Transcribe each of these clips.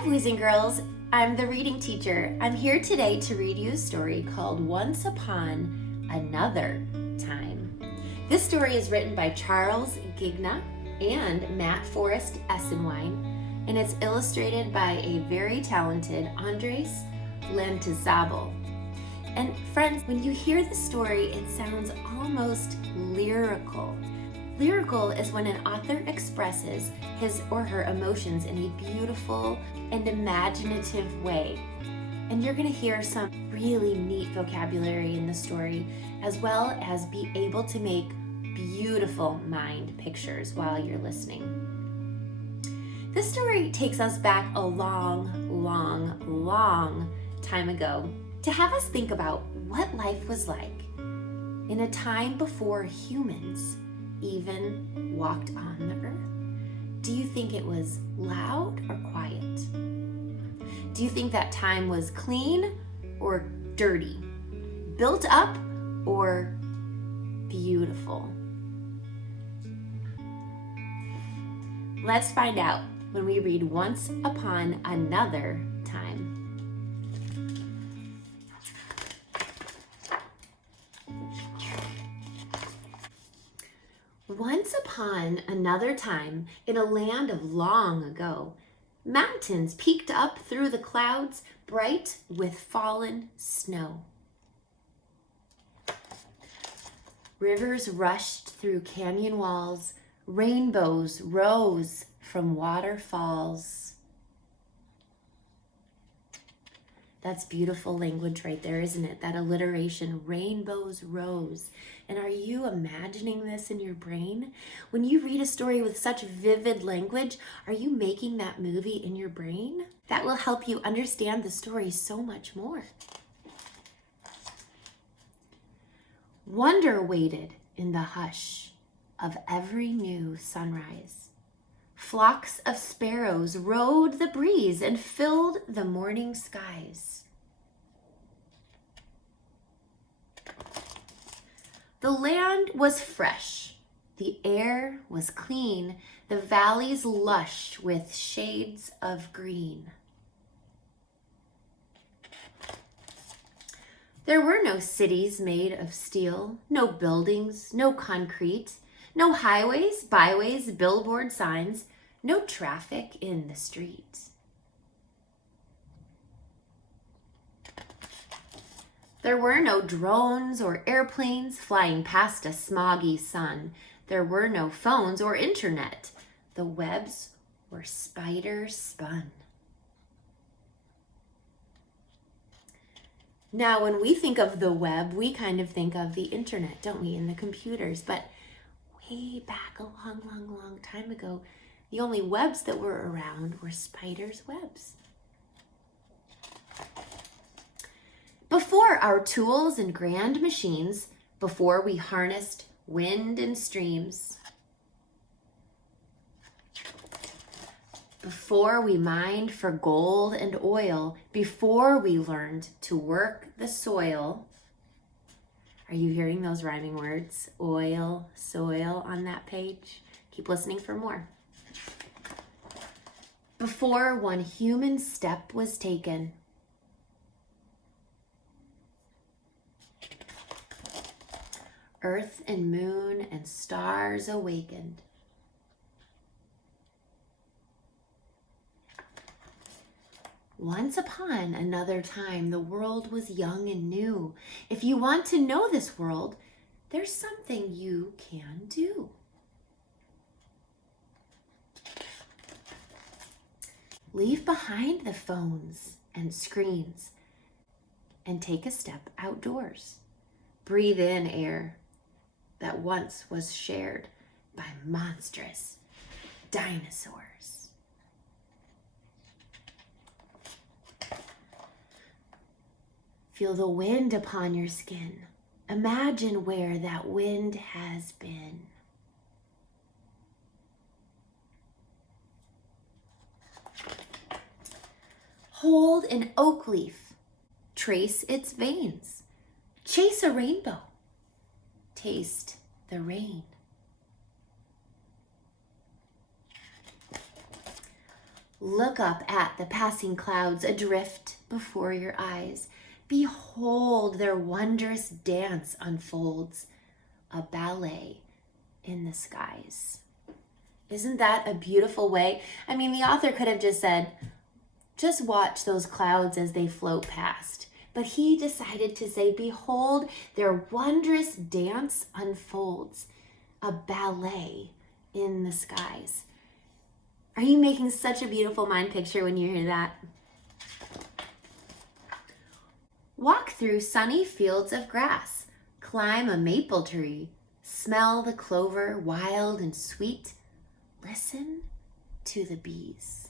Hi, boys and girls. I'm the reading teacher. I'm here today to read you a story called Once Upon Another Time. This story is written by Charles Ghigna and Matt Forrest Esenwine, and it's illustrated by a very talented Andres Lentizabal. And friends, when you hear the story, it sounds almost lyrical. Lyrical is when an author expresses his or her emotions in a beautiful and imaginative way. And you're going to hear some really neat vocabulary in the story, as well as be able to make beautiful mind pictures while you're listening. This story takes us back a long time ago to have us think about what life was like in a time before humans even walked on the earth. Do you think it was loud or quiet? Do you think that time was clean or dirty? Built up or beautiful? Let's find out when we read Once Upon Another Time. Once upon another time, in a land of long ago, mountains peeked up through the clouds, bright with fallen snow. Rivers rushed through canyon walls, rainbows rose from waterfalls. That's beautiful language right there, isn't it? That alliteration, rainbows rose. And are you imagining this in your brain? When you read a story with such vivid language, are you making that movie in your brain? That will help you understand the story so much more. Wonder waited in the hush of every new sunrise. Flocks of sparrows rode the breeze and filled the morning skies. The land was fresh, the air was clean, the valleys lush with shades of green. There were no cities made of steel, no buildings, no concrete, no highways, byways, billboard signs, no traffic in the streets. There were no drones or airplanes flying past a smoggy sun. There were no phones or internet. The webs were spider spun. Now, when we think of the web, we kind of think of the internet, don't we, and the computers. But way back a long time ago, the only webs that were around were spiders' webs. Before our tools and grand machines, before we harnessed wind and streams, before we mined for gold and oil, before we learned to work the soil. Are you hearing those rhyming words? Oil, soil on that page? Keep listening for more. Before one human step was taken, earth and moon and stars awakened. Once upon another time, the world was young and new. If you want to know this world, there's something you can do. Leave behind the phones and screens and take a step outdoors. Breathe in air that once was shared by monstrous dinosaurs. Feel the wind upon your skin. Imagine where that wind has been. Hold an oak leaf. Trace its veins. Chase a rainbow. Taste the rain. Look up at the passing clouds adrift before your eyes. Behold, their wondrous dance unfolds, a ballet in the skies. Isn't that a beautiful way? I mean, the author could have just said, just watch those clouds as they float past. But he decided to say, behold, their wondrous dance unfolds, a ballet in the skies. Are you making such a beautiful mind picture when you hear that? Walk through sunny fields of grass, climb a maple tree, smell the clover wild and sweet, listen to the bees.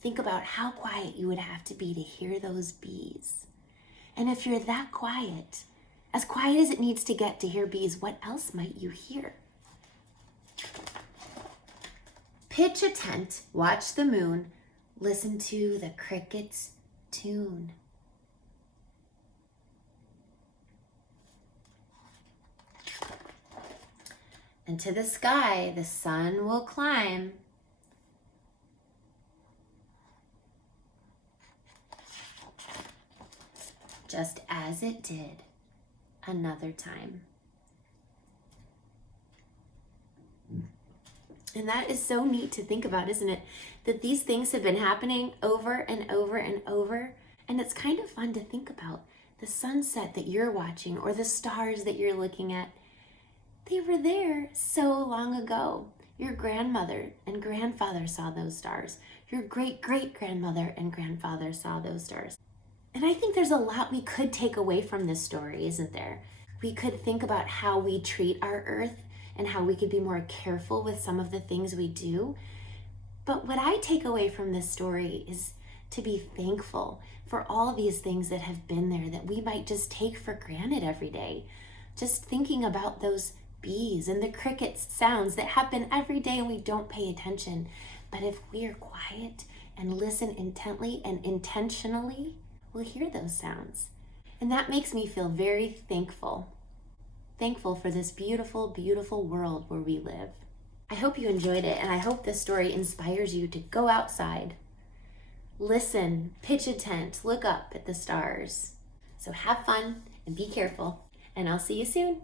Think about how quiet you would have to be to hear those bees. And if you're that quiet, as quiet as it needs to get to hear bees, what else might you hear? Pitch a tent, watch the moon, listen to the crickets tune. And to the sky, the sun will climb. Just as it did another time. And that is so neat to think about, isn't it? That these things have been happening over and over and over. And it's kind of fun to think about. The sunset that you're watching or the stars that you're looking at, they were there so long ago. Your grandmother and grandfather saw those stars. Your great-great-grandmother and grandfather saw those stars. And I think there's a lot we could take away from this story, isn't there? We could think about how we treat our earth and how we could be more careful with some of the things we do. But what I take away from this story is to be thankful for all these things that have been there that we might just take for granted every day. Just thinking about those bees and the crickets sounds that happen every day and we don't pay attention. But if we are quiet and listen intently and intentionally, we'll hear those sounds. And that makes me feel very thankful. Thankful for this beautiful, beautiful world where we live. I hope you enjoyed it, and I hope this story inspires you to go outside, listen, pitch a tent, look up at the stars. So have fun and be careful, and I'll see you soon.